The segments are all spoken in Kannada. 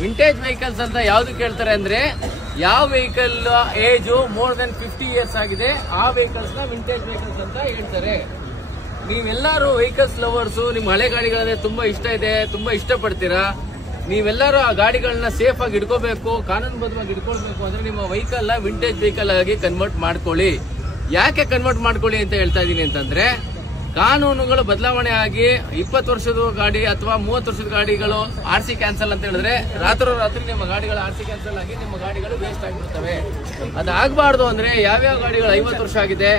ವಿಂಟೇಜ್ ವೆಹಿಕಲ್ಸ್ ಅಂತ ಯಾವ್ದು ಕೇಳ್ತಾರೆ ಅಂದ್ರೆ ಯಾವ vehicle age more than 50 years ಆಗಿದೆ ಆ ವೆಹಿಕಲ್ಸ್ ನ ವಿಂಟೇಜ್ ವೆಹಿಕಲ್ಸ್ ಅಂತ ಹೇಳ್ತಾರೆ. ನೀವೆಲ್ಲರೂ ವೆಹಿಕಲ್ಸ್ ಲವರ್ಸ್, ನಿಮ್ ಹಳೆ ಗಾಡಿಗಳಂದ್ರೆ ತುಂಬಾ ಇಷ್ಟ ಇದೆ, ತುಂಬಾ ಇಷ್ಟಪಡ್ತೀರಾ. ನೀವೆಲ್ಲರೂ ಆ ಗಾಡಿಗಳನ್ನ ಸೇಫ್ ಆಗಿ ಇಟ್ಕೋಬೇಕು, ಕಾನೂನುಬದ್ಧವಾಗಿ ಇಟ್ಕೊಳ್ಬೇಕು ಅಂದ್ರೆ ನಿಮ್ಮ ವೆಹಿಕಲ್ ನ ವಿಂಟೇಜ್ ವೆಹಿಕಲ್ ಆಗಿ ಕನ್ವರ್ಟ್ ಮಾಡ್ಕೊಳ್ಳಿ. ಯಾಕೆ ಕನ್ವರ್ಟ್ ಮಾಡ್ಕೊಳ್ಳಿ ಅಂತ ಹೇಳ್ತಾ ಇದೀನಿ ಅಂತಂದ್ರೆ, ಕಾನೂನುಗಳು ಬದಲಾವಣೆ ಆಗಿ 20 ವರ್ಷದ ಗಾಡಿ ಅಥವಾ 30 ವರ್ಷದ ಗಾಡಿಗಳು RC ಕ್ಯಾನ್ಸಲ್ ಅಂತ ಹೇಳಿದ್ರೆ ರಾತ್ರಿ ನಿಮ್ಮ ಗಾಡಿಗಳ RC ಕ್ಯಾನ್ಸಲ್ ಆಗಿ ನಿಮ್ಮ ಗಾಡಿಗಳು ವೇಸ್ಟ್ ಆಗಿಬಿಡ್ತವೆ. ಅದಾಗಬಾರ್ದು ಅಂದ್ರೆ ಯಾವ್ಯಾವ ಗಾಡಿಗಳು 50 ವರ್ಷ ಆಗಿದೆ,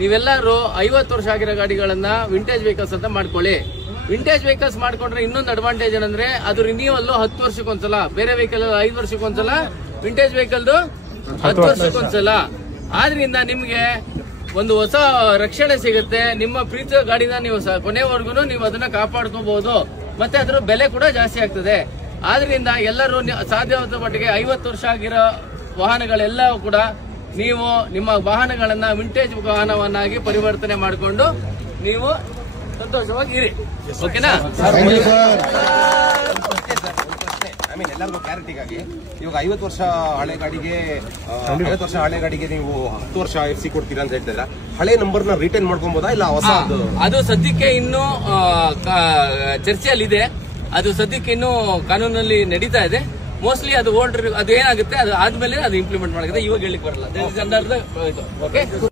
ನೀವೆಲ್ಲರೂ 50 ವರ್ಷ ಆಗಿರೋ ಗಾಡಿಗಳನ್ನ ವಿಂಟೇಜ್ ವೆಹಿಕಲ್ಸ್ ಅಂತ ಮಾಡ್ಕೊಳ್ಳಿ. ವಿಂಟೇಜ್ ವೆಹಿಕಲ್ಸ್ ಮಾಡ್ಕೊಂಡ್ರೆ ಇನ್ನೊಂದು ಅಡ್ವಾಂಟೇಜ್ ಏನಂದ್ರೆ ಅದು ರಿನ್ಯೂವಲ್ 10 ವರ್ಷಕ್ಕೊಂದ್ಸಲ, ಬೇರೆ ವೆಹಿಕಲ್ 5 ವರ್ಷಕ್ಕೊಂದ್ಸಲ, ವಿಂಟೇಜ್ ವೆಹಿಕಲ್ದು 10 ವರ್ಷಕ್ಕೊಂದ್ಸಲ. ಆದ್ರಿಂದ ನಿಮ್ಗೆ ಒಂದು ಹೊಸ ರಕ್ಷಣೆ ಸಿಗುತ್ತೆ. ನಿಮ್ಮ ಪ್ರೀತಿಯ ಗಾಡಿನ ನೀವು ಕೊನೆವರೆಗೂ ನೀವು ಅದನ್ನ ಕಾಪಾಡ್ಕೋಬಹುದು, ಮತ್ತೆ ಅದರ ಬೆಲೆ ಕೂಡ ಜಾಸ್ತಿ ಆಗ್ತದೆ. ಆದ್ರಿಂದ ಎಲ್ಲರೂ ಸಾಧ್ಯವಾದ ಮಟ್ಟಿಗೆ 50 ವರ್ಷ ಆಗಿರೋ ವಾಹನಗಳೆಲ್ಲ ಕೂಡ ನೀವು ನಿಮ್ಮ ವಾಹನಗಳನ್ನ ವಿಂಟೇಜ್ ವಾಹನವನ್ನಾಗಿ ಪರಿವರ್ತನೆ ಮಾಡಿಕೊಂಡು ನೀವು ಸಂತೋಷವಾಗಿ ಇರಿ. ಓಕೆನಾ? ಎಲ್ಲರಿಗೂ ಕ್ಲಾರಿಟಿಗಾಗಿ ಇವಾಗ 50 ವರ್ಷ ಹಳೆ ಗಾಡಿಗೆ 50 ವರ್ಷ ಹಳೆ ಗಾಡಿಗೆ ನೀವು 10 ವರ್ಷ FC ಕೊಡ್ತೀರಾ ಅಂತ ಹೇಳ್ತಿದ್ರ, ಹಳೆ ನಂಬರ್ ನ ರಿಟರ್ನ್ ಮಾಡ್ಕೊಬೋದಾ ಇಲ್ಲ ಹೊಸ? ಅದು ಸದ್ಯಕ್ಕೆ ಇನ್ನೂ ಚರ್ಚೆಯಲ್ಲಿದೆ. ಅದು ಸದ್ಯಕ್ಕೆ ಇನ್ನೂ ಕಾನೂನಲ್ಲಿ ನಡೀತಾ ಇದೆ. ಮೋಸ್ಟ್ಲಿ ಅದು ಓಲ್ಡ್ ಅದು ಏನಾಗುತ್ತೆ ಅದು ಆದ್ಮೇಲೆ ಅದು ಇಂಪ್ಲಿಮೆಂಟ್ ಮಾಡುತ್ತೆ. ಇವಾಗ ಹೇಳಿಕ್ ಬರಲ್ಲ. ಓಕೆ.